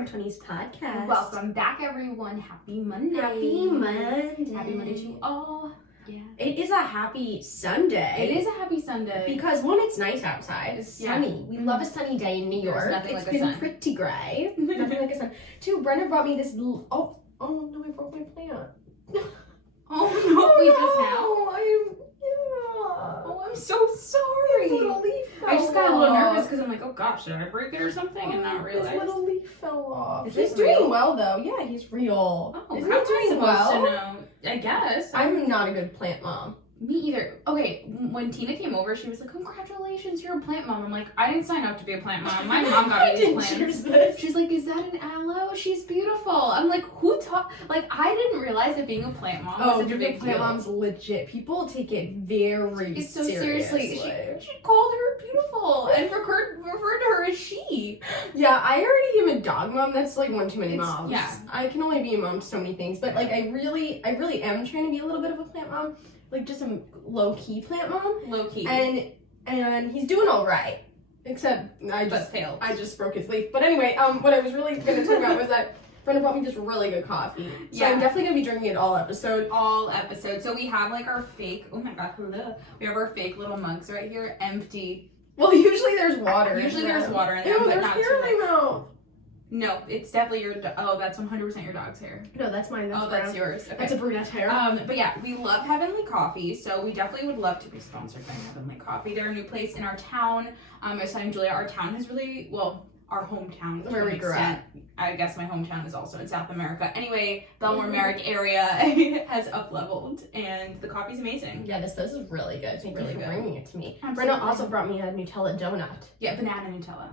RAWring Twenties Podcast. Welcome back, everyone. Happy Monday. Happy Monday. Happy Monday to you all. Yeah. It is a happy Sunday. It is a happy Sunday. Because one, it's nice outside. It's sunny. We love a sunny day in New York. There's nothing It's like a been sun. pretty gray. Nothing like a sun. Two, Brenda brought me this. Oh no, I broke my plant. We just now. I'm so sorry. This little leaf fell I just got a little off. nervous because I'm like, oh gosh, did I break it or something? And not realize. This little leaf fell off. Is He's this doing real? well though. Yeah, he's real. Oh, Is how am he I doing supposed to well? know? I guess. I'm not a good plant mom. Me either. Okay, when Tina came over, she was like, congratulations, you're a plant mom. I'm like, I didn't sign up to be a plant mom. My mom got me these plants. She's like, is that an aloe? She's beautiful. I'm like, who taught? Like, I didn't realize that being a plant mom was such a big plant deal. mom's legit. People take it very It's so seriously. She called her beautiful and referred to her as she. Yeah, I already am a dog mom. That's like one too many It's- moms. yeah. I can only be a mom to so many things. But like, I really am trying to be a little bit of a plant mom. Like just a low-key plant mom. Low-key. And he's doing all right. Except I failed. I just broke his leaf. But anyway, what I was really going to talk about was that Brenda brought me this really good coffee. So I'm definitely going to be drinking it all episode. All episode. So we have like our fake, oh my god, hello. We have our fake little mugs right here, empty. Well, usually there's water. Usually there's water in them, Ew, but there's not hair too in my mouth. No, it's definitely your, that's 100% your dog's hair. No, that's mine. That's That's brown. yours. Okay. That's a brunette hair. But yeah, we love Heavenly Coffee, so we definitely would love to be sponsored by Heavenly Coffee. They're a new place in our town. I was telling Julia, our town has really, well, our hometown, to Where an we grew extent. I guess my hometown is also in South America. Anyway, the Elmore Merrick area has up-leveled, and the coffee's amazing. Yeah, this is really good. Thank really you for good. bringing it to me. Absolutely. Brenda also brought me a Nutella donut. Yeah, banana Nutella.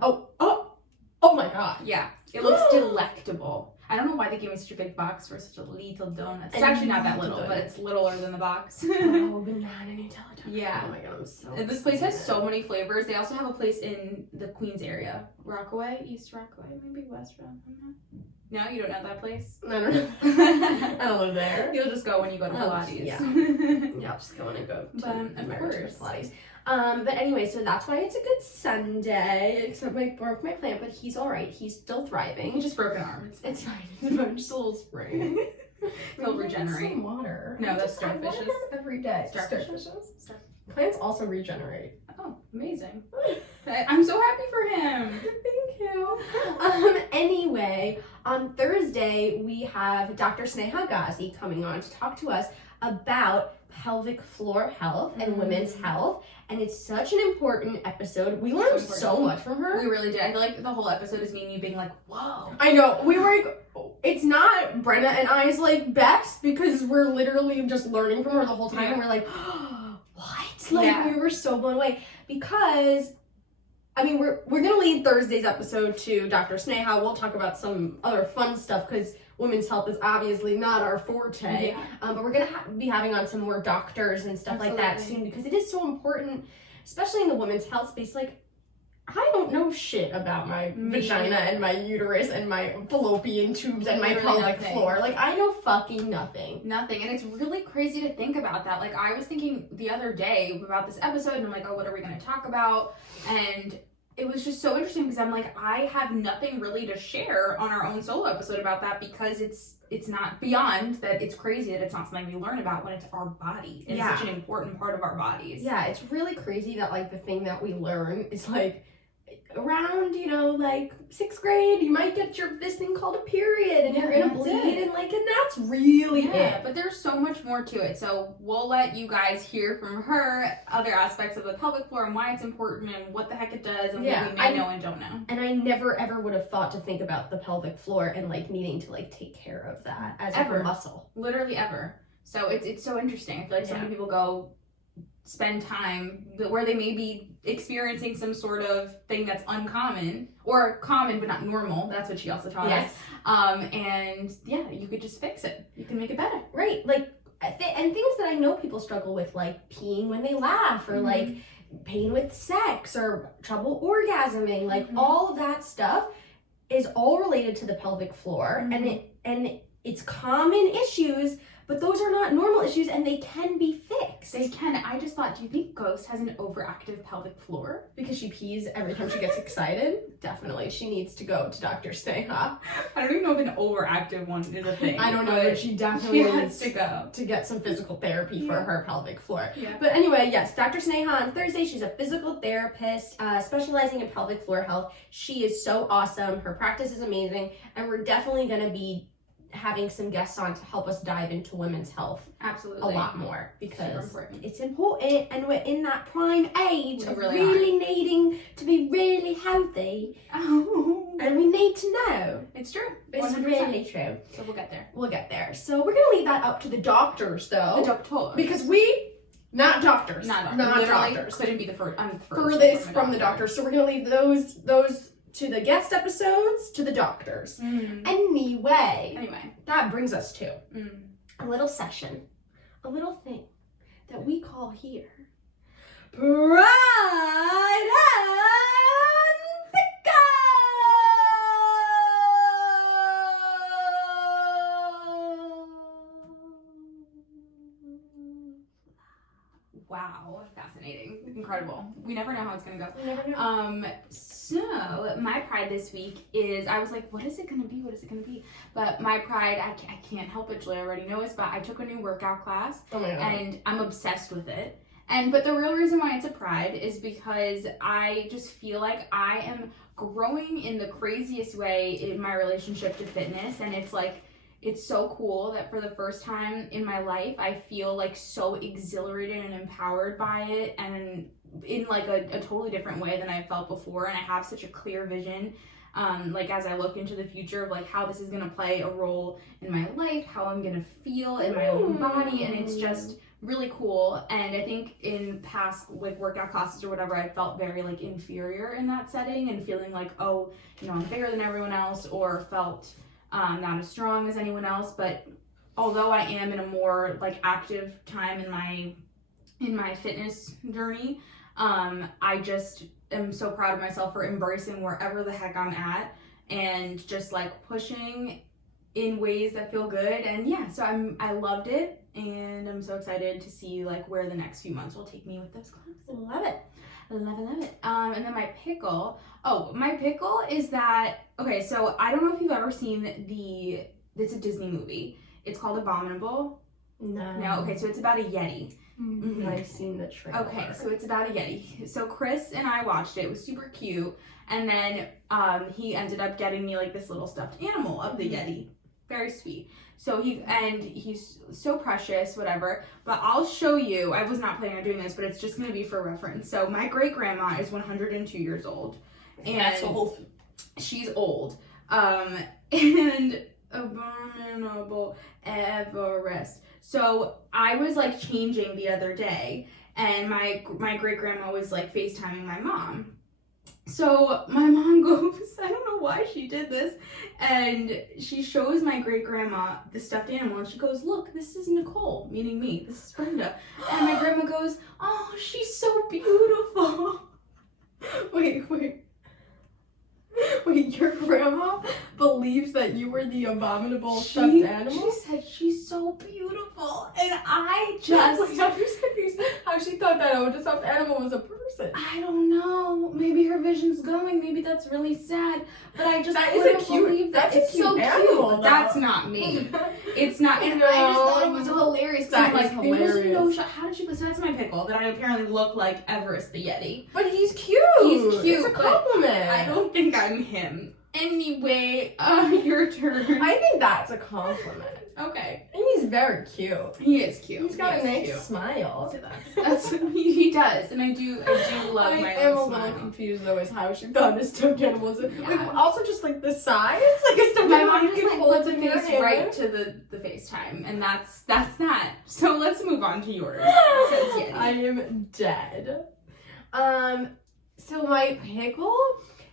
Oh my god. Yeah, it looks delectable. I don't know why they gave me such a big box for such a little donut. It's actually not that little, but it's littler than the box. Oh, banana Nutella donut. Yeah. Oh my god, I'm so And this place has so many flavors. They also have a place in the Queens area. Rockaway? East Rockaway? Maybe West Rockaway? No, you don't know that place? I don't know. I don't live there. You'll just go when you go to Pilates. Yeah. Yeah, I'll just go in and go to Of my course. Pilates. But anyway, so that's why it's a good Sunday. Except I broke my plant, but he's all right. He's still thriving. He just broke an arm. It's fine. It's fine. Just a little sprain. He'll regenerate. Some water. No, that's I water starfishes. him every day. Starfishes. Plants also regenerate. Oh, amazing. I'm so happy for him. Thank you. Anyway, on Thursday we have Dr. Sneha Ghazi coming on to talk to us about pelvic floor health and women's health, and it's such an important episode. We learned so much from her. We really did. I feel like the whole episode is me and you being like, whoa. I know. We were like, it's not Brenda and I's like best because we're literally just learning from her the whole time, Yeah. and we're like, what? Like Yeah. we were so blown away because. I mean, we're gonna lead Thursday's episode to Dr. Sneha. We'll talk about some other fun stuff because women's health is obviously not our forte. Yeah. But we're gonna be having on some more doctors and stuff like that soon because it is so important, especially in the women's health space. Like, I don't know shit about my vagina and my uterus and my fallopian tubes and my Literally pelvic nothing. floor. Like, I know fucking nothing. Nothing. And it's really crazy to think about that. Like, I was thinking the other day about this episode, and I'm like, oh, what are we going to talk about? And it was just so interesting because I'm like, I have nothing really to share on our own solo episode about that because it's not beyond that. It's crazy that it's not something we learn about when it's our body. It's such an important part of our bodies. Yeah, it's really crazy that, like, the thing that we learn is, like, around, like 6th grade, you might get this thing called a period and you're gonna bleed and that's really it. But there's so much more to it. So we'll let you guys hear from her other aspects of the pelvic floor and why it's important and what the heck it does and what we may know and don't know. And I never ever would have thought to think about the pelvic floor and like needing to like take care of that as like, a muscle. Literally ever. So it's so interesting. I feel like so many people go spend time where they may be experiencing some sort of thing that's uncommon or common but not normal. That's what she also taught us. And yeah, you could just fix it. You can make it better. Right. Like, and things that I know people struggle with, like peeing when they laugh or like pain with sex or trouble orgasming, like all of that stuff is all related to the pelvic floor and it's common issues, But those are not normal issues and they can be fixed. They can. I just thought, do you think Ghost has an overactive pelvic floor? Because she pees every time she gets excited? Definitely. She needs to go to Dr. Sneha. I don't even know if an overactive one is a thing. I don't know, but she definitely has needs to go to get some physical therapy for her pelvic floor. Yeah. But anyway, yes, Dr. Sneha on Thursday, she's a physical therapist specializing in pelvic floor health. She is so awesome. Her practice is amazing. And we're definitely going to be having some guests on to help us dive into women's health Absolutely. a lot more because important. it's important and we're in that prime age We of really needing to be really healthy. Oh. And we need to know. It's true. It's 100%. really true. So we'll get there. We'll get there. So we're going to leave that up to the doctors though. The doctor. Because we, not doctors. Not Literally doctors. Couldn't be the first. I'm the first. Furthest from the doctors. So we're going to leave those to the guest episodes to the doctors. Anyway, that brings us to a little session, a little thing that we call here Pride and Pickle! Wow, fascinating, incredible. We never know how it's gonna go. We never know. So my pride this week is, I was like, what is it gonna be? What is it gonna be? But my pride, I can't help it. Julia already knows, but I took a new workout class, Oh my God. and I'm obsessed with it. But the real reason why it's a pride is because I just feel like I am growing in the craziest way in my relationship to fitness, and it's like, it's so cool that for the first time in my life, I feel like so exhilarated and empowered by it, and in like a totally different way than I felt before. And I have such a clear vision, like as I look into the future of like how this is gonna play a role in my life, how I'm gonna feel in my own body, and it's just really cool. And I think in past like workout classes or whatever, I felt very like inferior in that setting and feeling like, oh, you know, I'm bigger than everyone else, or felt not as strong as anyone else. But although I am in a more like active time in my fitness journey, I just am so proud of myself for embracing wherever the heck I'm at and just like pushing in ways that feel good. And yeah, so I loved it, and I'm so excited to see like where the next few months will take me with those classes. Love it. Love it. And then my pickle is that, okay, so I don't know if you've ever seen it's a Disney movie. It's called Abominable. No, okay, so it's about a Yeti. Mm-hmm. I've seen the trailer. Okay, so it's about a Yeti. So Chris and I watched it. It was super cute. And then he ended up getting me like this little stuffed animal of the Yeti. Very sweet. So he's so precious, whatever. But I'll show you. I was not planning on doing this, but it's just going to be for reference. So my great grandma is 102 years old. And that's old. She's old. And Abominable Everest. So I was like changing the other day, and my great grandma was like FaceTiming my mom. So my mom goes, I don't know why she did this, and she shows my great grandma the stuffed animal, and she goes, look, this is Nicole, meaning me. This is Brenda. And my grandma goes, oh, she's so beautiful. Wait, your grandma believes that you were the abominable stuffed animal? She said she's so beautiful, and I just... Wait, I'm just confused how she thought that the stuffed animal was a person. I don't know. Maybe her vision's going. Maybe that's really sad. But I just that is a cute. That's it's a cute so animal. Cute. That's not me. It's not. And I just thought it was hilarious. That like, is hilarious. There was no shot. How did she? So that's my pickle. That I apparently look like Everest the Yeti. But he's cute. He's cute. It's a compliment. I don't think I'm him. Anyway, your turn. I think that's a compliment. Okay. And he's very cute. He is cute. He's got a nice smile. That's he does, and I do love my I am own a smile. little confused though as how she thought a stuffed animal was. Yeah. Like, also just like the size, like a stuffed My animal mom you just can like hold puts the in your face hand. right to the FaceTime, and that's that. So let's move on to yours. Says I am dead. So my pickle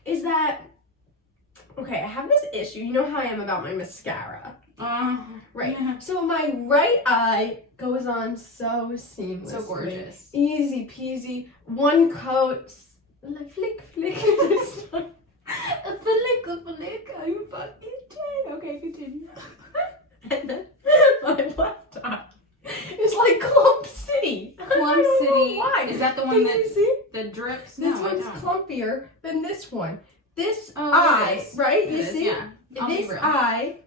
is that, okay, I have this issue. You know how I am about my mascara. Right. Yeah. So my right eye goes on so seamlessly. So gorgeous. Easy peasy. One coat. Flick. A flick. Are you fucking dead? Okay, continue. And then my left eye is like Clump City. Clump City. Why? Is that the one Can that you see? the drips? This No, I one's don't. clumpier than this one. This Oh, eye, it is. right? It You is, see? yeah. I'll be This real. eye,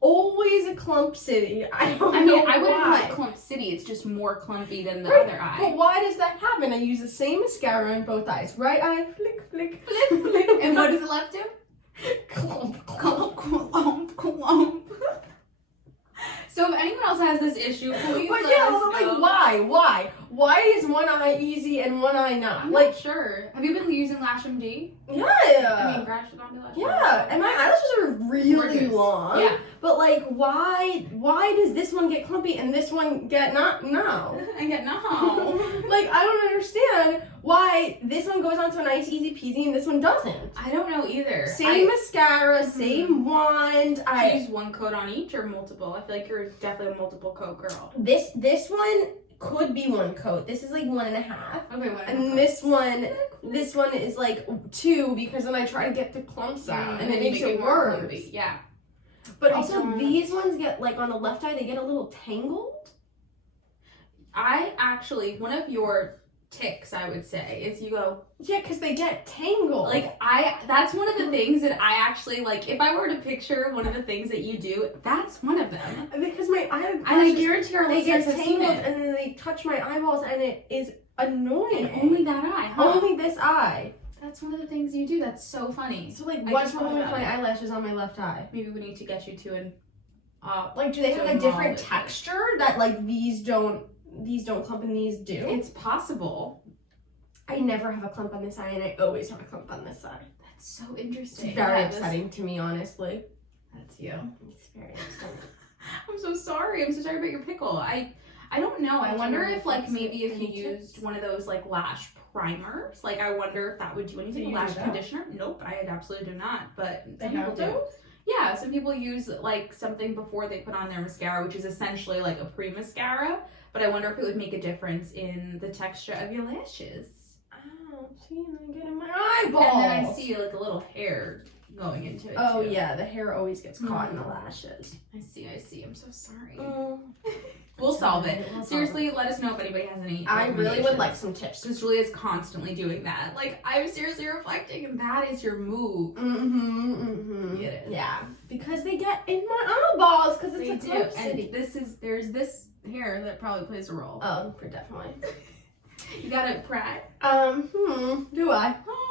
always a Clump City. I don't I know mean, I wouldn't why. call it Clump City. It's just more clumpy than the Right, other eye. But why does that happen? I use the same mascara in both eyes. Right eye, flick, flick, flick, flick. And what does it left do? Clump, Clump, clump, clump. So if anyone else has this issue, please But let yeah, us but know. like why? Why is one eye easy and one eye not? I'm Like, not sure. Have you been using Lash MD? yeah. I mean, Crash on Lash. Yeah, and my eyelashes are really Gorgeous. long. Yeah. But like, why does this one get clumpy and this one get not? No. I get no. Like, I don't understand why this one goes on so nice, easy peasy, and this one doesn't. I don't know either. Same mascara, same wand. Do you use one coat on each or multiple? I feel like you're definitely a multiple coat girl. This one could be one coat. This is like 1.5. Okay, what? And this one is like 2 because then I try to get the clumps out and it makes it more worse. clumpy. Yeah. But I also don't- these ones get like on the left eye they get a little tangled. I actually, one of your ticks, I would say, is you go, Yeah, because they get tangled. like, that's one of the things that I actually, like, if I were to picture one of the things that you do, that's one of them. because my And I guarantee our they get listeners have seen tangled it. and then they touch my eyeballs and it is annoying. And only that eye, huh? Only this eye. That's one of the things you do. That's so funny. So like I what's just wrong thought with about my it. eyelashes on my left eye? Maybe we need to get you to an, Like do they have a Doing different all of it. texture that like these don't clump and these do? it's possible. I never have a clump on this eye and I always have a clump on this side. That's so interesting. It's very Yeah, this- upsetting to me, honestly. That's you. It's very upsetting. I'm so sorry. I'm so sorry about your pickle. I don't know. I I wonder don't know if if like it's maybe if you any tips. used one of those like lash primers. Like I wonder if that would do anything. Do you Lash do that? conditioner? Nope, I absolutely do not. But They some people have do. those? Yeah, some people use like something before they put on their mascara, which is essentially like a pre-mascara. But I wonder if it would make a difference in the texture of your lashes. Oh, see, I get in my eyeballs. And then I see like a little hair going into it. Oh too. yeah, the hair always gets caught in the lashes. I see. I'm so sorry. Mm. We'll solve it. We'll solve Seriously, let us know if anybody has any. I really would recommendations. like some tips. Because Julia's constantly doing that. Like, I'm seriously reflecting, and that is your move. Mm-hmm. Get it. Yeah, because they get in my eyeballs because it's They a do. clump city. And there's this hair that probably plays a role. Oh, for definitely. You gotta pry. Do I? Oh.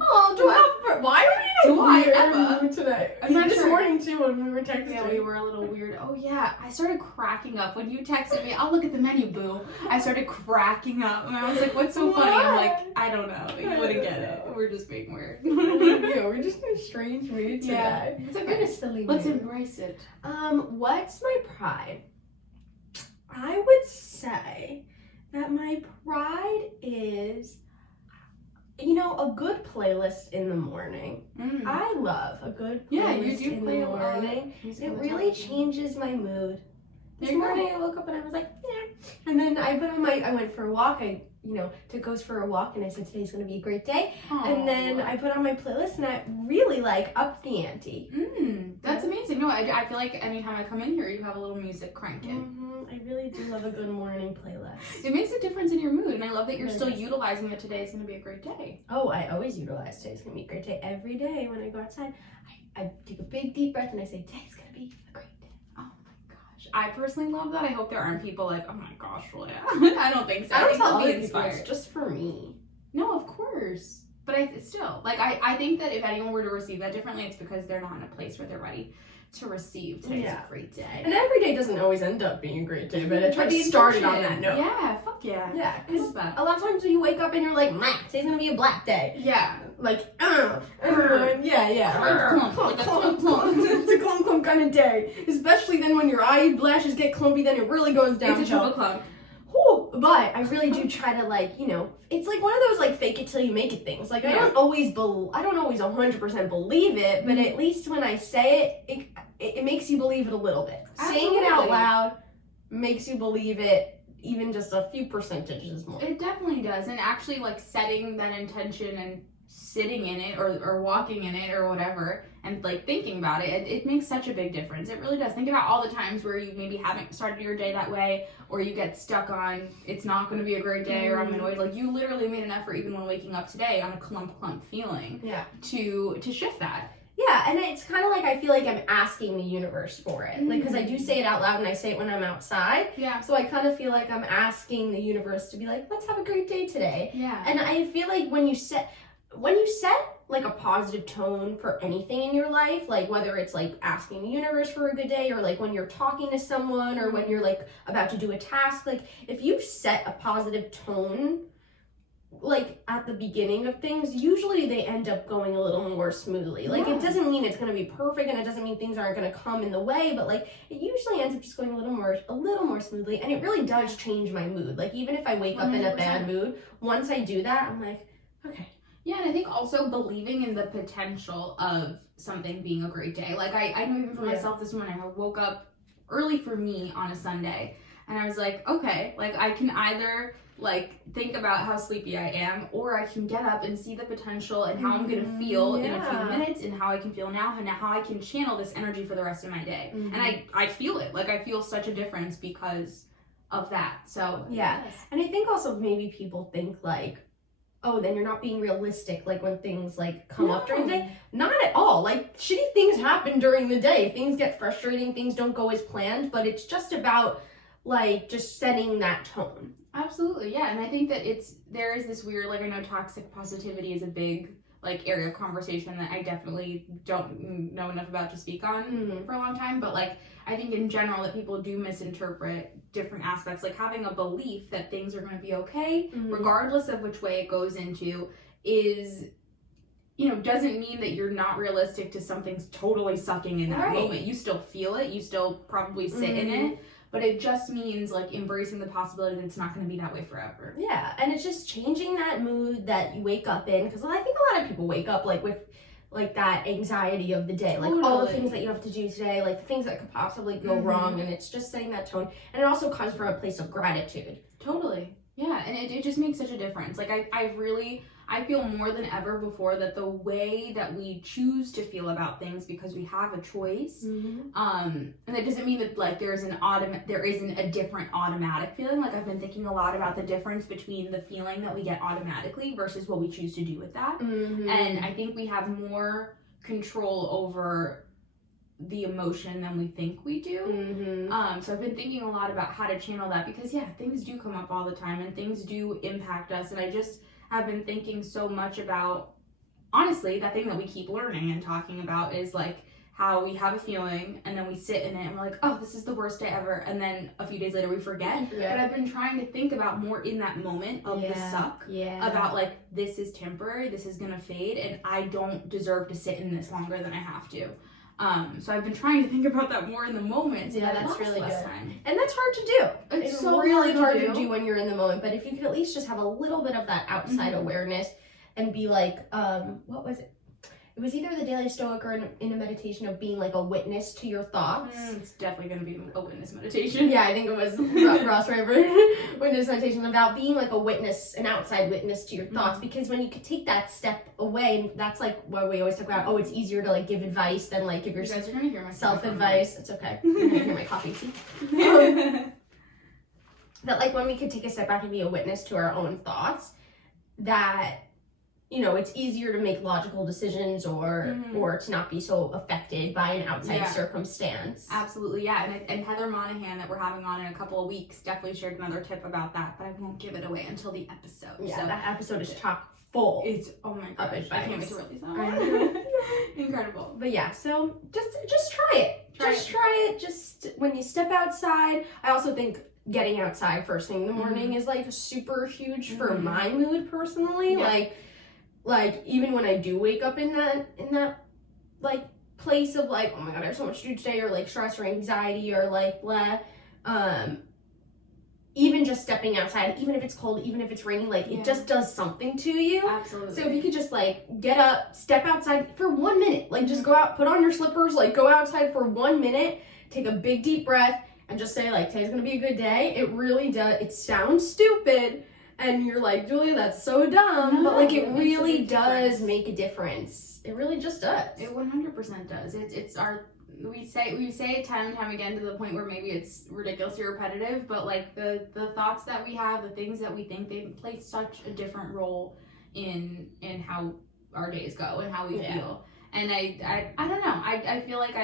Oh, do I have? Why are we Do I weird ever? today? I'm not this sure. morning too when we were texting. Yeah, we were a little weird. Oh yeah, I started cracking up when you texted me. I'll look at the menu, boo. I started cracking up, and I was like, "What's so funny?" I'm like, "I don't know. You wouldn't get it. We're just being weird." Yeah, we're just in a strange mood today. Yeah, it's We're in okay. a silly Let's mood. embrace it. What's my pride? I would say that my pride is, a good playlist in the morning. Mm. I love a good Yeah, you playlist do in play the a lot of morning. music It on the really television. changes my mood. This There you go. morning I woke up and I was like, yeah. And then I went for a walk. Goes for a walk and I said today's gonna be a great day. And then I put on my playlist and I really up the ante. That's amazing. No, I feel like anytime I come in here, you have a little music cranking. I really do love a good morning playlist. It makes a difference in your mood, and I love that you're It still does. utilizing it. Today is going to be a great day. Oh, I always utilize today's gonna be a great day. Every day when I go outside, I take a big deep breath and I say today's gonna be a great day. Oh my gosh, I personally love that. I hope there aren't people like, oh my gosh, Julia. I don't think so. I don't think tell they'll be other people, it's inspired. just for me. No, of course. But I still, I think that if anyone were to receive that differently, it's because they're not in a place where they're ready to receive today's Yeah. a great day. And every day doesn't always end up being a great day, but I try But to the start it on intention. that note. Yeah, fuck yeah. Yeah, I because love that. a lot of times when you wake up and you're like, today's gonna be a black day. Yeah. Like, Like yeah. a clump, clump. It's a clump kind of day. Especially then when your eyelashes get clumpy, then it really goes It's a downhill. triple clump. Whew, but I really do try to it's like one of those fake it till you make it things. Like I don't always 100% believe it, but at least when I say it makes you believe it a little bit. Saying it out Absolutely. loud makes you believe it even just a few percentages more. It definitely does. And actually setting that intention and sitting in it or walking in it or whatever and like thinking about it makes such a big difference. It really does. Think about all the times where you maybe haven't started your day that way, or you get stuck on it's not going to be a great day, or I'm annoyed. Like you literally made an effort even when waking up today on a clump feeling to shift that. Yeah, and it's kind of like I feel like I'm asking the universe for it. Like, because I do say it out loud and I say it when I'm outside. Yeah. So I kind of feel like I'm asking the universe to be like, let's have a great day today. Yeah. And I feel like when you set like a positive tone for anything in your life, like whether it's like asking the universe for a good day, or like when you're talking to someone, or when you're like about to do a task, like if you set a positive tone like at the beginning of things, usually they end up going a little more smoothly. Like it doesn't mean it's going to be perfect, and it doesn't mean things aren't going to come in the way, but like it usually ends up just going a little more smoothly, and it really does change my mood. Like even if I wake up in a bad mood, once I do that, I'm like, okay. Yeah, and I think also believing in the potential of something being a great day. Like I know even for myself this morning, I woke up early for me on a Sunday, and I was like, okay, like I can either like think about how sleepy I am, or I can get up and see the potential and how I'm gonna feel in a few minutes, and how I can feel now, and how I can channel this energy for the rest of my day. And I feel it. Like I feel such a difference because of that. So yeah. And I think also maybe people think like, oh, then you're not being realistic, like when things like come up during the day. Not at all. Like shitty things happen during the day. Things get frustrating, things don't go as planned, but it's just about like just setting that tone. Absolutely, yeah. And I think that there is this weird, like I know toxic positivity is a big like area of conversation that I definitely don't know enough about to speak on for a long time, but like I think in general that people do misinterpret different aspects, like having a belief that things are going to be okay regardless of which way it goes into is, you know, doesn't mean that you're not realistic to something's totally sucking in that moment. You still feel it, you still probably sit in it, but it just means like embracing the possibility that it's not going to be that way forever. Yeah, and it's just changing that mood that you wake up in, because I think a lot of people wake up like with like that anxiety of the day, like all the things that you have to do today, like the things that could possibly go wrong, and it's just setting that tone. And it also comes from a place of gratitude. Totally. Yeah, and it just makes such a difference. Like I feel more than ever before that the way that we choose to feel about things, because we have a choice, and that doesn't mean that like there isn't a different automatic feeling. Like I've been thinking a lot about the difference between the feeling that we get automatically versus what we choose to do with that. And I think we have more control over the emotion than we think we do. So I've been thinking a lot about how to channel that, because things do come up all the time and things do impact us, and I just have been thinking so much about, honestly, that thing that we keep learning and talking about is like how we have a feeling and then we sit in it and we're like, oh, this is the worst day ever, and then a few days later we forget. But I've been trying to think about more in that moment of the suck, about like, this is temporary, this is gonna fade, and I don't deserve to sit in this longer than I have to. So I've been trying to think about that more in the moment. So that's really good. Time. And that's hard to do. It's so really hard to do when you're in the moment. But if you could at least just have a little bit of that outside awareness and be like, what was it? It was either the Daily Stoic or in a meditation of being like a witness to your thoughts. It's definitely going to be a witness meditation. Yeah, I think it was Ross River witness meditation, about being like a witness, an outside witness to your thoughts. Because when you could take that step away, that's like what we always talk about. Oh, it's easier to like give advice than like give you guys are going to hear my self-advice. It's okay. I'm going to hear my coffee tea. That like when we could take a step back and be a witness to our own thoughts, that, you know, it's easier to make logical decisions or to not be so affected by an outside circumstance. Absolutely, yeah. And Heather Monahan, that we're having on in a couple of weeks, definitely shared another tip about that, but I won't give it away until the episode. Yeah, so that episode is chock full. It's, oh my gosh, I can't wait to release that. Incredible. But yeah, so just try it. Try it. Just when you step outside. I also think getting outside first thing in the morning is like super huge for my mood personally. Like even when I do wake up in that like place of like, oh my god, I have so much to do today, or like stress or anxiety or like blah, even just stepping outside, even if it's cold, even if it's rainy, like it just does something to you. Absolutely. So if you could just like get up, step outside for 1 minute, like just go out, put on your slippers, like go outside for 1 minute, take a big deep breath, and just say like, today's gonna be a good day. It really does. It sounds stupid, And you're like, Julia, that's so dumb. No, but like, it it makes a really big does difference. make a difference. It really just does. It 100% does. It's our, we say it time and time again to the point where maybe it's ridiculously repetitive, but like the thoughts that we have, the things that we think, they play such a different role in how our days go and how we feel. And I don't know. I feel like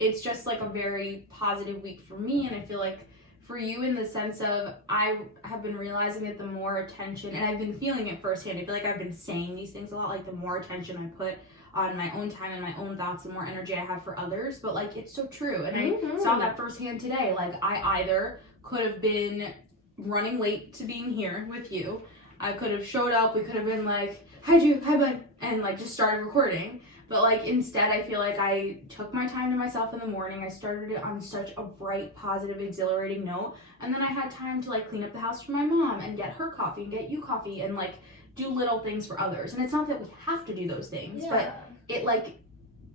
it's just like a very positive week for me, and I feel like for you in the sense of I have been realizing that the more attention, and I've been feeling it firsthand, I feel like I've been saying these things a lot, like the more attention I put on my own time and my own thoughts, the more energy I have for others, but like it's so true. And I saw that firsthand today. Like I either could have been running late to being here with you, I could have showed up, we could have been like, hi Ju, hi bud, and like just started recording. But like instead I feel like I took my time to myself in the morning. I started it on such a bright, positive, exhilarating note, and then I had time to like clean up the house for my mom and get her coffee and get you coffee and like do little things for others. And it's not that we have to do those things, but it like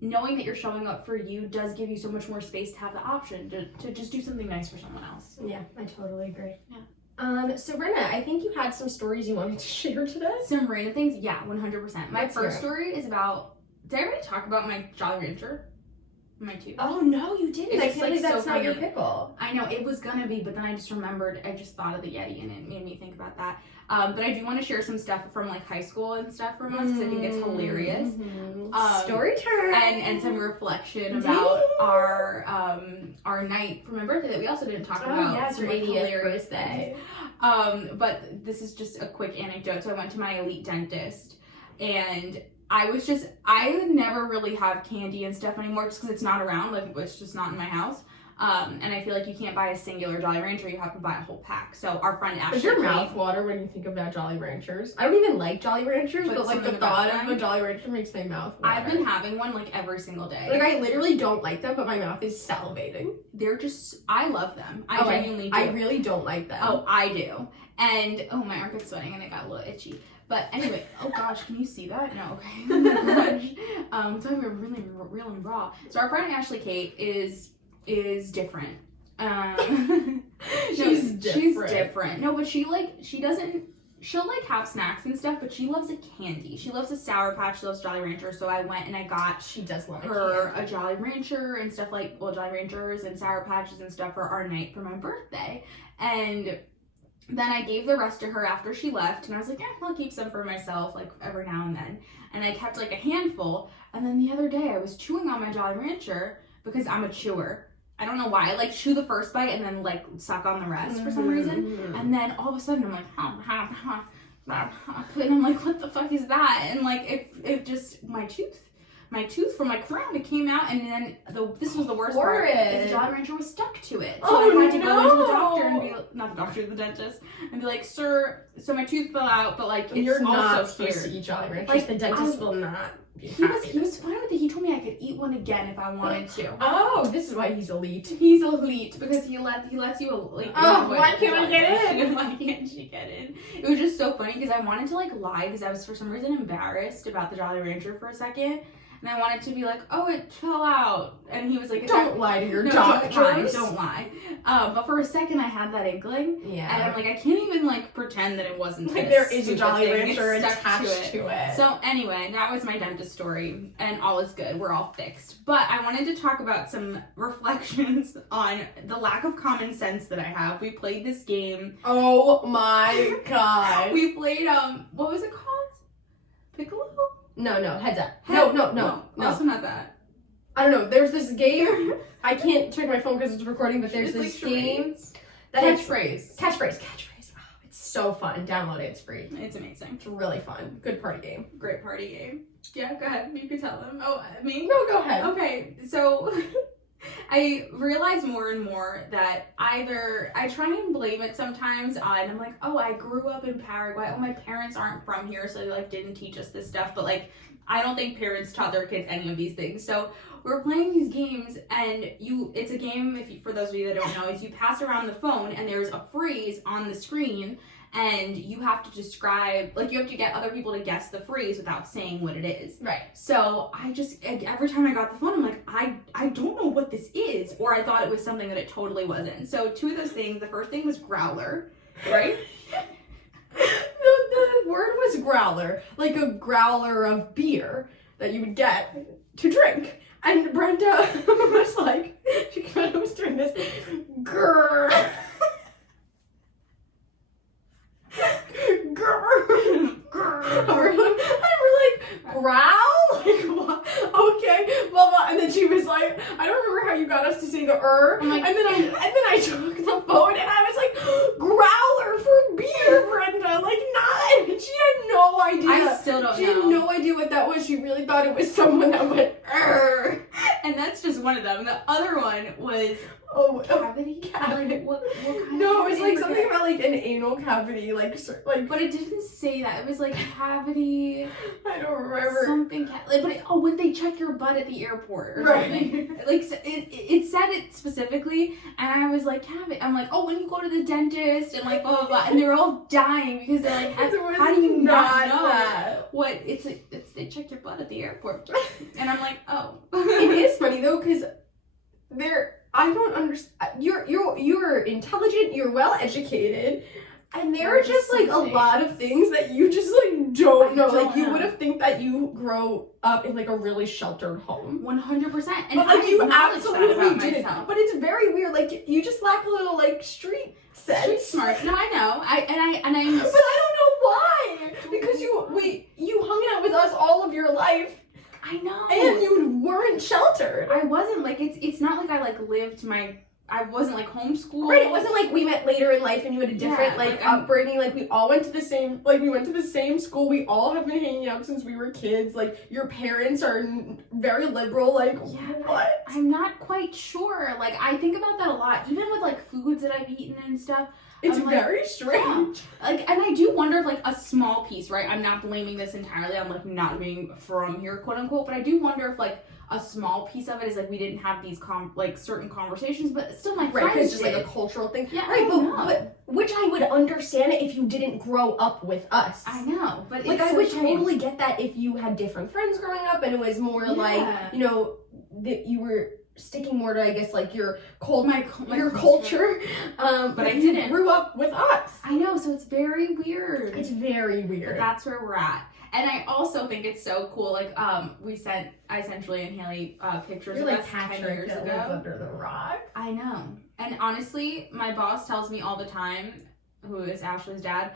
knowing that you're showing up for you does give you so much more space to have the option to just do something nice for someone else. Yeah, I totally agree. Yeah. So Brenda, I think you had some stories you wanted to share today. Some random things? Yeah, 100%. My Let's first hear it. story is about, did I already talk about my Jolly Rancher? My tooth? Oh no, you didn't. It's I just, can't believe like, that's so not your funny. pickle. I know, it was gonna be, but then I just remembered, I just thought of the Yeti and it made me think about that. But I do want to share some stuff from like high school and stuff from us because I think it's hilarious. Story time. And some reflection about our night for my birthday that we also didn't talk about. Yeah, it's Some, your like, 80th hilarious birthday. things. But this is just a quick anecdote. So I went to my elite dentist, and I would never really have candy and stuff anymore just because it's not around, like it's just not in my house. And I feel like you can't buy a singular Jolly Rancher, you have to buy a whole pack. So our friend Ashley Does your came- mouth water when you think about Jolly Ranchers? I don't even like Jolly Ranchers, but like the something about thought of them- a Jolly Rancher makes my mouth water. I've been having one like every single day. like, I literally don't like them, but my mouth is salivating. They're just, I love them. I genuinely do. I really don't like them. Oh, I do. And, oh, my armpit's sweating and it got a little itchy. But anyway, oh gosh, can you see that? No, okay. Oh my gosh. Talking about really real and raw. So our friend Ashley Kate is different. She's She's different. No, but she'll like have snacks and stuff, but she loves a candy. She loves a Sour Patch, she loves Jolly Rancher. So I went and I got She does love her a Jolly Rancher and stuff like, well, Jolly Ranchers and Sour Patches and stuff for our night for my birthday. And then I gave the rest to her after she left, and I was like, yeah, I'll keep some for myself, like, every now and then. And I kept, like, a handful, and then the other day I was chewing on my Jolly Rancher because I'm a chewer. I don't know why. I, like, chew the first bite and then, like, suck on the rest for some reason. And then all of a sudden I'm like, and I'm like, what the fuck is that? And, like, it just, my tooth from my crown, it came out, and then this was the worst part, is the Jolly Rancher was stuck to it. So I had to go into the doctor and be, not the doctor, the dentist, and be like, sir, so my tooth fell out, but like, it's You're not also supposed here. to eat Jolly Ranchers. Like, the dentist will not be He happy. was fine with it. He told me I could eat one again if I wanted to. Oh, this is why he's elite. He's elite because he lets you like. Oh, why can't I get in? Why can't she get in? It was just so funny because I wanted to like lie because I was for some reason embarrassed about the Jolly Rancher for a second. And I wanted to be like, oh, it fell out. And he was like, Don't lie to your no, doctors. don't lie. But for a second I had that inkling. Yeah. And I'm like, I can't even like pretend that it wasn't like this there is a stupid Jolly thing. Rancher It's stuck attached to it. So anyway, that was my dentist story, and all is good. We're all fixed. But I wanted to talk about some reflections on the lack of common sense that I have. We played this game. Oh my god. We played what was it called? Piccolo? No, heads up. No. Also not that. I don't know. There's this game. I can't check my phone because it's recording, but there's It's this like game. charades. Catchphrase. Oh, it's so fun. Download it. It's free. It's amazing. It's really fun. Good party game. Great party game. Yeah, go ahead. You can tell them. Oh, me? No, go ahead. Okay, so I realize more and more that either I try and blame it sometimes on, I'm like, oh, I grew up in Paraguay. Oh, my parents aren't from here, so they like didn't teach us this stuff. But like, I don't think parents taught their kids any of these things. So we're playing these games, and it's a game, for those of you that don't know, is you pass around the phone, and there's a phrase on the screen, and you have to describe, like, you have to get other people to guess the phrase without saying what it is. Right. So every time I got the phone, I'm like, I don't know what this is, or I thought it was something that it totally wasn't. So two of those things, the first thing was growler, right? growler, like a growler of beer that you would get to drink. And Brenda was like, she kind of was doing this, grrr. And we're like, growl? Like, what? Okay, blah, blah. And then she was like, I don't remember how you got us to say the Like, and then I took the phone and I was like, growler for beer, Brenda. Like, not. And she had no idea. I still don't know. She had no idea what that was. She really thought it was someone that went, And that's just one of them. The other one was cavity? What kind No, of it was like cavity? something about like an anal cavity, like. But it didn't say that. It was like cavity. I don't remember. Something. When they check your butt at the airport or Right. something. Like it said it specifically, and I was like cavity. I'm like, oh, when you go to the dentist and like blah blah blah, and they're all dying because they're like, how do you not know that? what it's they check your butt at the airport, and I'm like, oh. It is funny though, because I don't understand. You're intelligent. You're well educated, and there are just like a lot of things that you just like don't know. Like you would have think that you grow up in like a really sheltered home. 100%. And But like you acknowledge that absolutely about didn't. myself. But it's very weird. Like you just lack a little like street sense. Street smarts. No, I know. I'm. But I don't know why. Because you hung out with us all of your life. I know. And you weren't sheltered. I wasn't like it's not like I like lived I wasn't like homeschooled. Right, it wasn't like we met later in life and you had a different upbringing. Like we all went to the same school. We all have been hanging out since we were kids. Like your parents are very liberal. Like what? I'm not quite sure. Like I think about that a lot, even with like foods that I've eaten and stuff. It's I'm very strange. Yeah. Like, and I do wonder if like a small piece, right? I'm not blaming this entirely on like not being from here, quote unquote, but I do wonder if like a small piece of it is like we didn't have these certain conversations, but still my friends because it's just did. like a cultural thing. Yeah, right, I know. but which I would understand it if you didn't grow up with us. I know, but like it's I so would strange. totally get that if you had different friends growing up and it was more like that you were sticking more to I guess like your your culture. But I you didn't. grew up with us. I know, so it's very weird. It's very But weird. that's where we're at. And I also think it's so cool. Like, I sent Julia and Haley pictures You're of like us 10 Patrick years that ago. lives under the rock. I know. And honestly, my boss tells me all the time, who is Ashley's dad,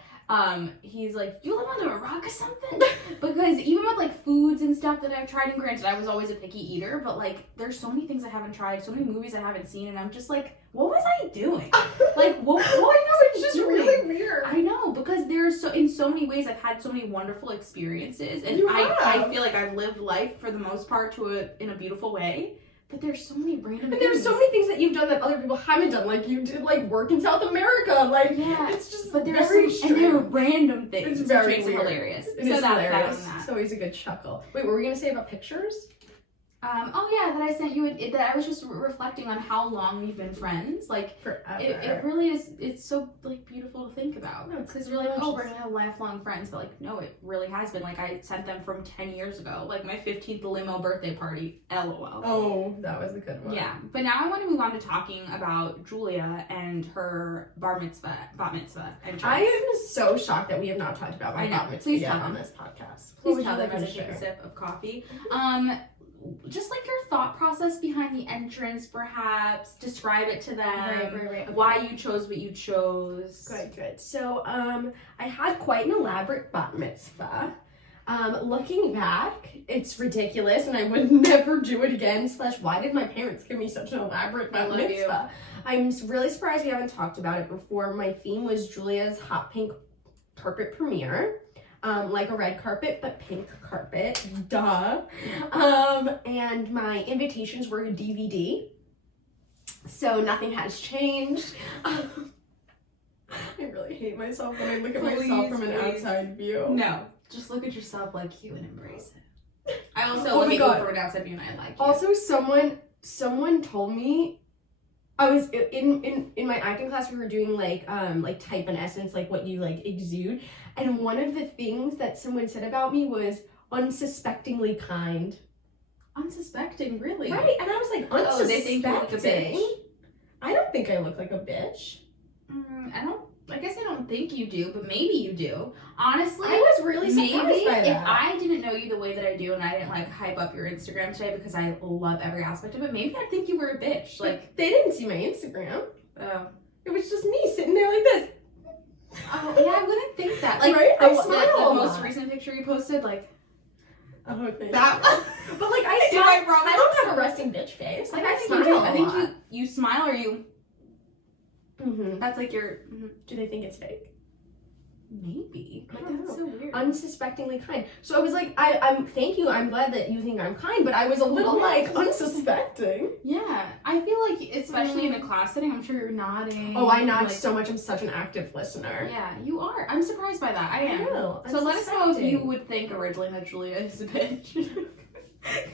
he's like, you live under a rock or something? Because even with like foods and stuff that I've tried, and granted I was always a picky eater, but like there's so many things I haven't tried, so many movies I haven't seen, and I'm just like, what was I doing? Like what I know, it's just doing? really weird. I know, because there's in so many ways I've had so many wonderful experiences, and I feel like I've lived life for the most part in a beautiful way. But there's so many random But things. there's so many things that you've done that other people haven't done. Like you did like work in South America. Like it's just but there's very and they're random things. It's very which makes weird. it hilarious. It is hilarious. That. It's always a good chuckle. Wait, what were we gonna say about pictures? That I sent you. That I was just reflecting on how long we've been friends. Like Forever. it really is. It's so like beautiful to think about. No, Because you're like, oh, we're gonna have lifelong friends, but like, no, it really has been. Like I sent them from 10 years ago. Like my 15th limo birthday party. LOL. Oh, that was a good one. Yeah, but now I want to move on to talking about Julia and her bat mitzvah, and I am so shocked that we have not talked about my I know. bat mitzvah Please yet tell on them. this podcast. Please tell them as I take a sip of coffee. Just like your thought process behind the entrance, perhaps. Describe it to them. Right. Okay. Why you chose what you chose. Good. So, I had quite an elaborate bat mitzvah. Looking back, it's ridiculous and I would never do it again. / why did my parents give me such an elaborate bat mitzvah? I'm really surprised we haven't talked about it before. My theme was Julia's hot pink carpet premiere. Like a red carpet, but pink carpet. Duh. And my invitations were a DVD. So nothing has changed. I really hate myself when I look at myself from an outside view. No. Just look at yourself like you and embrace it. I also Oh look my at God. you from an outside view and I like you. Also, someone told me, I was in my acting class, we were doing like type and essence, like what you like exude. And one of the things that someone said about me was unsuspectingly kind. Unsuspecting, really? Right? And I was like, unsuspecting? They think you look a bitch. I don't think I look like a bitch. I don't I guess I don't think you do, but maybe you do. Honestly, I was really surprised maybe by that. if I didn't know you the way that I do and I didn't like hype up your Instagram today because I love every aspect of it, maybe I'd think you were a bitch. Like, they didn't see my Instagram. oh. It was just me sitting there like this. Oh, yeah, I wouldn't think that. Like, Right? I the smile a most lot. recent picture you posted, like, Oh, thank that. you. But like I Did smile. I wrong? I don't have a resting bitch face. Like I think smile. you do. a I think lot. you smile or you. Mm-hmm. That's like your. Do they think it's fake? Maybe. I Like, don't that's know. so weird. Unsuspectingly kind. So I was like, I'm thank you. I'm glad that you think I'm kind, but I was a little like unsuspecting. Yeah, I feel like, especially in a class setting, I'm sure you're nodding. Oh, I nod like, so much. I'm such an active listener. Yeah, you are. I'm surprised by that. I am. know, So let us know if you unsuspecting. would think originally that Julia is a bitch.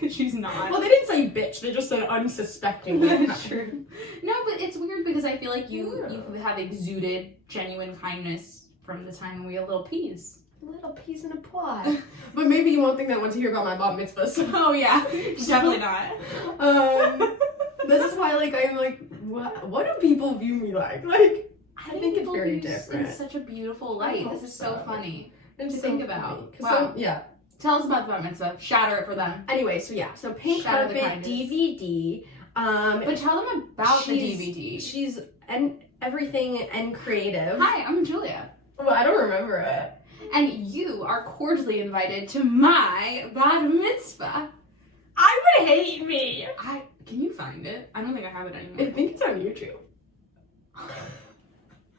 Because she's not. Well, they didn't say bitch. They just said unsuspectingly. That's true. No, but it's weird because I feel like you have exuded genuine kindness from the time when we had little peas. Little peas in a pod. But maybe you won't think that once you hear about my bat mitzvah. So. Oh yeah, definitely not. This is why, like, I'm like, what do people view me like? Like, I think it's people very view you different. in such a beautiful light. hope This is so so. funny. It's to so think funny. about. 'Cause Wow. yeah. Tell us about the bat mitzvah. Shatter it for them. Anyway, so pink Shout out the carpet kindness. DVD. But tell them about the DVD. She's everything and creative. Hi, I'm Julia. Well, I don't remember it. And you are cordially invited to my bat mitzvah. I would hate me. Can you find it? I don't think I have it I anymore. think it's on YouTube.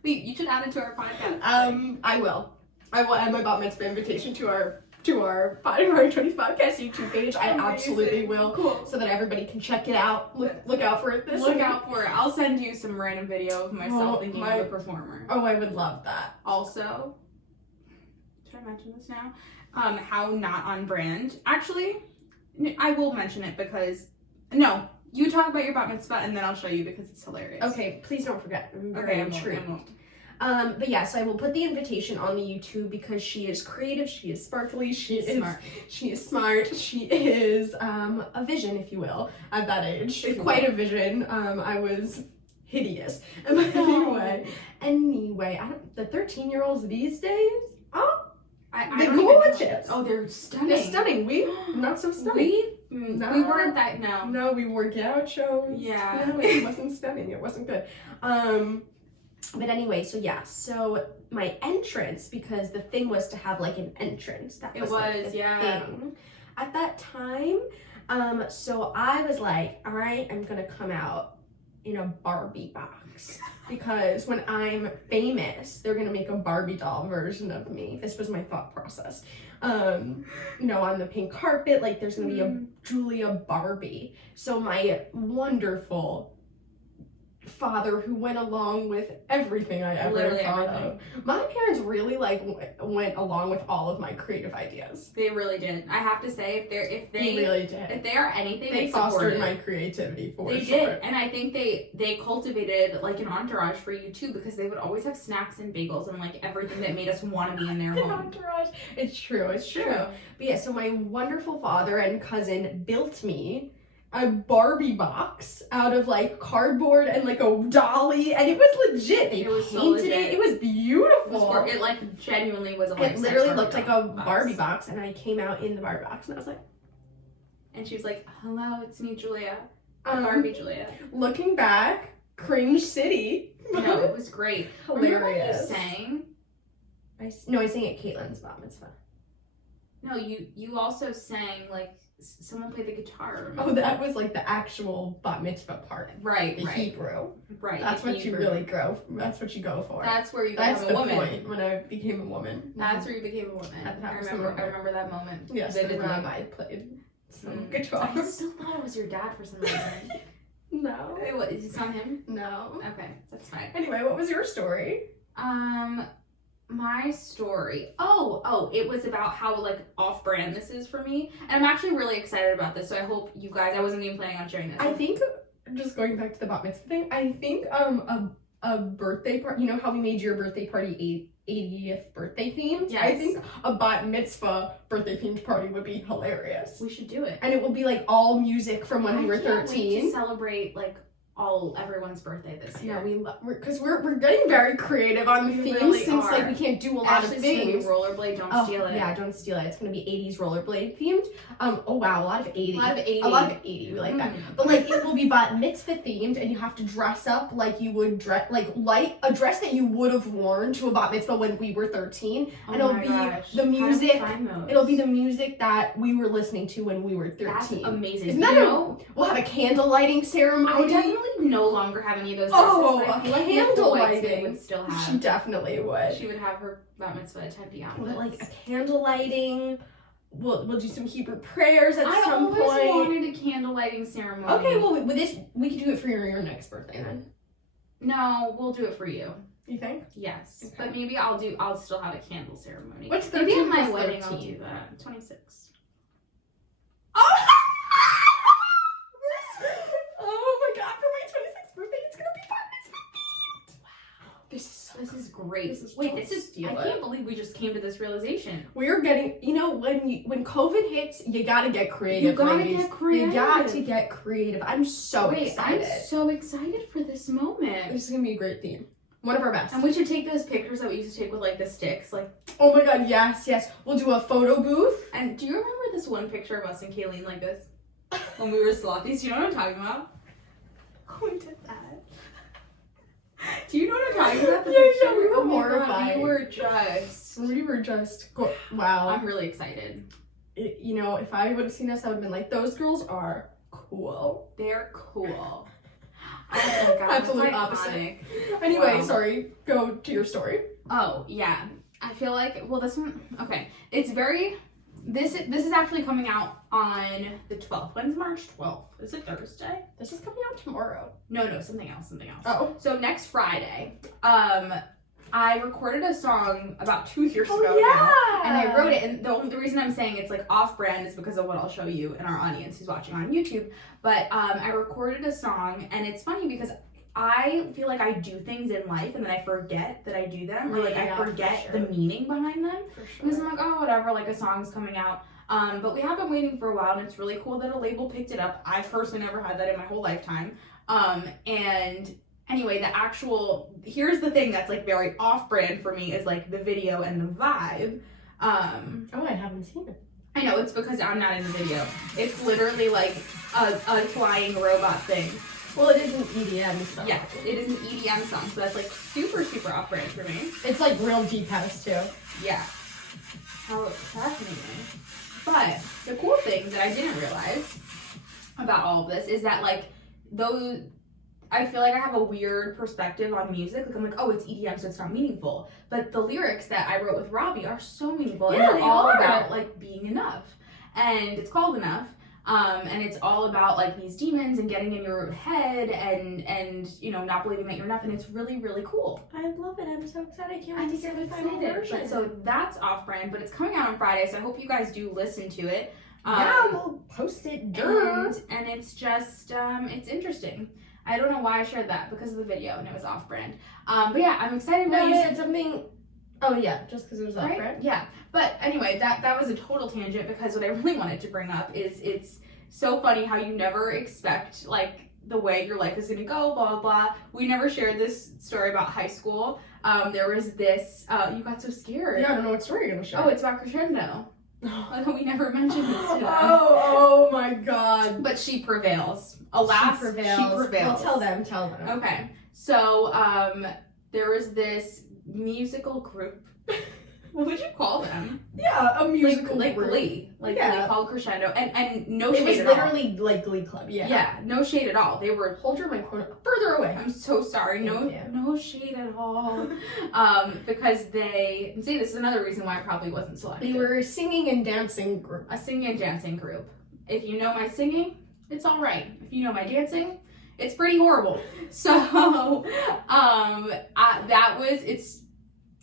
Wait, you should add it to our podcast. I will add my bat mitzvah invitation to our RAWring Twenties Podcast YouTube page. I Amazing. absolutely will. Cool. So that everybody can check it out. Look out for it. Look out for it. I'll send you some random video of myself Oh, thinking my- of a performer. Oh, I would love that. Also, should I mention this now? How not on brand. Actually, I will mention it because no, you talk about your bat mitzvah and then I'll show you because it's hilarious. Okay, please don't forget. I'm very Okay, I won't, intrigued. I won't. But yes, I will put the invitation on the YouTube because she is creative, she is sparkly, she is smart. she is smart, she is a vision, if you will, at that age. If you Quite will. a vision. I was hideous. But anyway, the 13-year-olds these days, I they're don't even know. gorgeous. Oh, they're stunning. They're stunning. We not so stunning. We weren't that, no. No, we wore gauchos. Yeah. No, it wasn't stunning. It wasn't good. But anyway, so my entrance, because the thing was to have like an entrance. That It was like, was, the yeah. thing at that time. So I was like, all right, I'm gonna come out in a Barbie box because when I'm famous, they're gonna make a Barbie doll version of me. This was my thought process. On the pink carpet, like there's gonna be a Julia Barbie. So my wonderful father who went along with everything I ever Literally thought everything. of. My parents really like went along with all of my creative ideas. They really did. I have to say, if They really did. if they are anything, They it's fostered supportive. my creativity for They sure. did, and I think they cultivated like an entourage for you too, because they would always have snacks and bagels and like everything that made us want to be in their An home. entourage. It's true. It's true. But yeah, so my wonderful father and cousin built me a Barbie box out of like cardboard and like a dolly, and it was legit. They It was so painted legit. it. It was beautiful. It like genuinely was a It life-size literally Barbie looked like a box. Barbie box, and I came out in the Barbie box, and I was like, And she was like, "Hello, it's me, Julia, um, Barbie Julia." looking back, cringe city. No, it was great. Remember when you Hilarious. sang? I sang at Caitlin's bat mitzvah. No, you also sang like someone played the guitar. Oh, that was like the actual bat mitzvah part. Right, The right, Hebrew. right. That's the what you Hebrew. really go. That's what you go for. That's where you That's became the a woman. point when I became a woman. That's where you became a woman. That I was the remember. I moment. remember that moment. Yes, the vividly. rabbi played some Mm. guitar. I still thought it was your dad for some reason. No. Is it on him? No. Okay, that's fine. Anyway, what was your story? My story. Oh, it was about how like off-brand this is for me, and I'm actually really excited about this. So I hope you guys. I wasn't even planning on sharing this. I think, just going back to the bat mitzvah thing, I think a birthday party, you know how we made your birthday party 80th birthday themed? Yes. I think a bat mitzvah birthday themed party would be hilarious. we should do it. And it will be like all music from when we were I can't wait 13. to celebrate like everyone's birthday this year. Yeah, because we're getting very creative on the themes really since are. like we can't do a lot of things. Rollerblade, don't steal it. Yeah, don't steal it. It's gonna be 80s rollerblade themed. Oh wow, a lot of 80. A lot of 80. A lot of 80. We like that. But like it will be bat mitzvah themed, and you have to dress up like you would dress like a dress that you would have worn to a bat mitzvah when we were 13, and it'll be the music. It'll be the music that we were listening to when we were 13. That's amazing. Isn't that we'll have a candle lighting ceremony. I definitely no longer have any of those dresses. Oh, but I feel a like candle Nicole lighting. would still have. She definitely would. She would have her bat mitzvah attendee outfits. Like a candle lighting. We'll do some Hebrew prayers at some point. I always wanted a candle lighting ceremony. Okay, well with this we could do it for your next birthday then. No, we'll do it for you. You think? Yes, Okay. but maybe I'll still have a candle ceremony. What's 13 maybe at my plus wedding 13? I'll do that. 26. Oh my god, for my 26th birthday it's gonna be bat mitzvah themed. Wow. This is great. I I can't believe we just came to this realization. We're getting, when COVID hits, you gotta get creative. You gotta ladies. get creative. You got to get creative. I'm so excited. I'm so excited for this moment. This is gonna be a great theme. One of our best. And we should take those pictures that we used to take with like the sticks, like. Oh my god, yes. We'll do a photo booth. And do you remember this one picture of us and Kayleen like this when we were slothies? Do you know what I'm talking about? We did that. Do you know what I'm talking about? The Yeah, picture? we were Oh my God, horrified. We were just. Wow. I'm really excited. If I would have seen us, I would have been like, those girls are cool. They're cool. Oh my God, Absolute that's opposite. iconic. Anyway, Wow. sorry. Go to your story. Oh yeah, I feel like this one. Okay, it's very. This is actually coming out on the 12th. When's March 12th? Is it Thursday? This is coming out tomorrow. No, something else. Oh. So next Friday, I recorded a song about 2 years ago now, yeah. and I wrote it. And the reason I'm saying it's like off-brand is because of what I'll show you and our audience who's watching on YouTube. But I recorded a song, and it's funny because I feel like I do things in life and then I forget that I do them, or like I forget the meaning behind them. For sure. Because I'm like, oh, whatever, like a song's coming out. But we have been waiting for a while, and it's really cool that a label picked it up. I've personally never had that in my whole lifetime. And anyway, here's the thing that's like very off-brand for me is like the video and the vibe. Oh, I haven't seen it. I know, it's because I'm not in the video. It's literally like a flying robot thing. Well, it is an EDM song. Yes, it is an EDM song, so that's like super, super off-brand for me. It's like real deep house too. Yeah. How fascinating. But the cool thing that I didn't realize about all of this is that like I feel like I have a weird perspective on music. Like I'm like, oh, it's EDM, so it's not meaningful. But the lyrics that I wrote with Robbie are so meaningful. Yeah, and they they're all are. about like being enough. And it's called Enough. And it's all about like these demons and getting in your head and not believing that you're enough, and it's really, really cool. I love it. I'm so excited. I can't wait I'm to so get the final excited. version. But so that's off-brand, but it's coming out on Friday, so I hope you guys do listen to it. Yeah, we'll post it. And it's just it's interesting. I don't know why I shared that, because of the video and it was off-brand. But yeah, I'm excited No, about you it. said something. Oh yeah, just because it was Right? off-brand. Yeah. But anyway, that was a total tangent, because what I really wanted to bring up is it's so funny how you never expect like the way your life is gonna go, blah blah blah. We never shared this story about high school. There was this you got so scared. Yeah, I don't know what story you're gonna share. Oh, it's about Crescendo. Like we never mentioned this to them. Oh my god. But she prevails. Alas, she prevails. Well, tell them. Okay. So there was this musical group. What would you call them? Yeah, a musical like group. Glee. Like Yeah. Glee called Crescendo. And no It shade was at all. literally like Glee Club. Yeah. Yeah, no shade at all. They were Hold your microphone further away. I'm so sorry. Thank you. No shade at all. Because this is another reason why I probably wasn't selected. They were a singing and dancing group. A singing and dancing group. If you know my singing, it's all right. If you know my dancing, it's pretty horrible. So,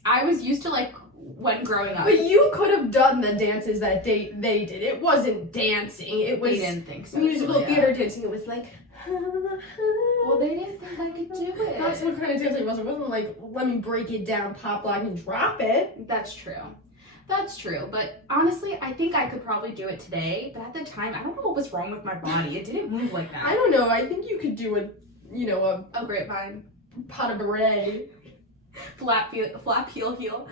I was used to like when growing up. But you could have done the dances that they did. It wasn't dancing. It was They didn't think so. musical Julia. theater dancing. It was like. Well, they didn't think I could do it. That's what kind of dancing it was. It wasn't like, let me break it down, pop, lock, and drop it. That's true. That's true. But honestly, I think I could probably do it today. But at the time, I don't know what was wrong with my body. It didn't move like that. I don't know. I think you could do it a grapevine. pot of beret. Flap heel. Flap heel.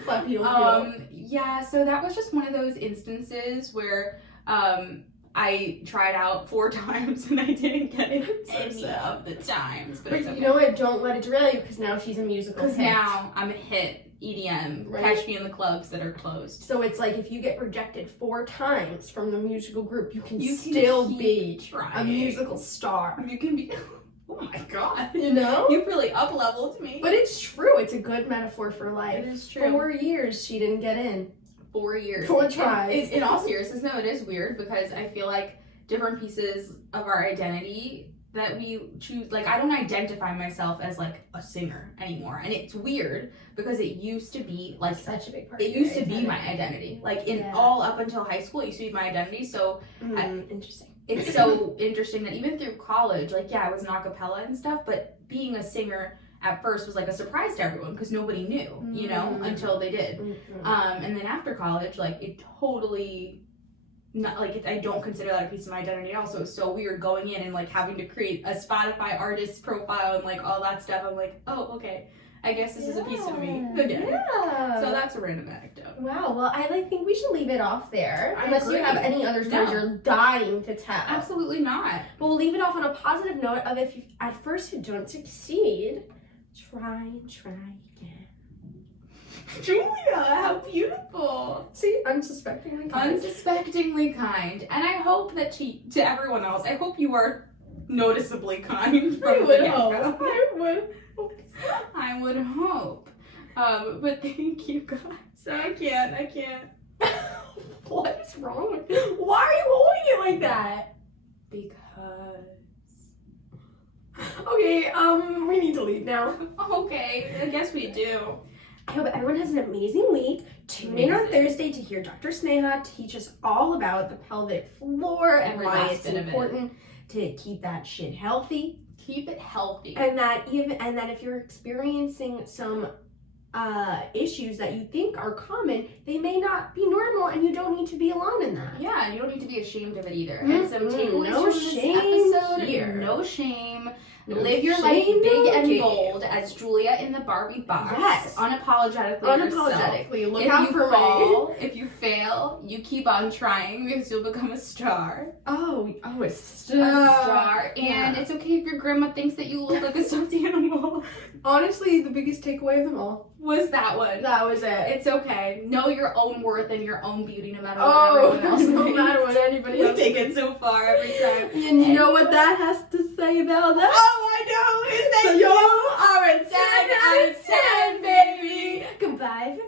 Yeah, so that was just one of those instances where I tried out 4 times and I didn't get it any of the times. But it's okay. You know what? Don't let it derail you, because now she's a musical hit. Because now I'm a hit. EDM, right? Catch me in the clubs that are closed. So it's like if you get rejected 4 times from the musical group, you can still be a musical star. You can be. Oh my god! You know, you've really up-leveled me. But it's true. It's a good metaphor for life. It is true. 4 years she didn't get in. 4 years. 4 tries. In all seriousness, no, it is weird because I feel like different pieces of our identity that we choose, like I don't identify myself as like a singer anymore, and it's weird because it used to be like such a big part. It used to be my identity, like in all up until high school, it used to be my identity. So interesting. It's so interesting that even through college, like I was an a cappella and stuff, but being a singer at first was like a surprise to everyone because nobody knew, you know, until they did. And then after college, like it totally. Not like I don't consider that a piece of my identity at all. So it's so weird going in and like having to create a Spotify artist profile and like all that stuff. I'm like, oh, okay, I guess this is a piece of me again. Yeah. So that's a random anecdote. Wow. Well, I think we should leave it off there. I unless agree. You have any other stories you're dying to tell. Absolutely not. But we'll leave it off on a positive note of if you, at first you don't succeed, try and try again. Julia, how beautiful. See, unsuspectingly kind. Unsuspectingly kind. And I hope that to everyone else, I hope you are noticeably kind. I would hope. I would hope. But thank you guys. I can't. What is wrong with you? Why are you holding it like that? Because. Okay, we need to leave now. Okay, I guess we do. I hope everyone has an amazing week. Tune in on Thursday to hear Dr. Sneha teach us all about the pelvic floor and why it's important to keep that shit healthy. Keep it healthy. And that if you're experiencing some issues that you think are common, they may not be normal, and you don't need to be alone in that. Yeah, and you don't need to be ashamed of it either. And some takeaways no from this episode here. No shame. Live your life big and bold as Julia in the Barbie box. Yes. Unapologetically yourself. Look out for me. If you fail, you keep on trying because you'll become a star. Oh, a star. A star. And it's okay if your grandma thinks that you look like a stuffed animal. Honestly, the biggest takeaway of them all was that one. That was it. It's okay. Know your own worth and your own beauty no matter what everyone else thinks. No matter what anybody else thinks. We take it so far every time. And you know what that has to say about that? Oh, I know. Is that you are a 10 out of 10, baby. Goodbye.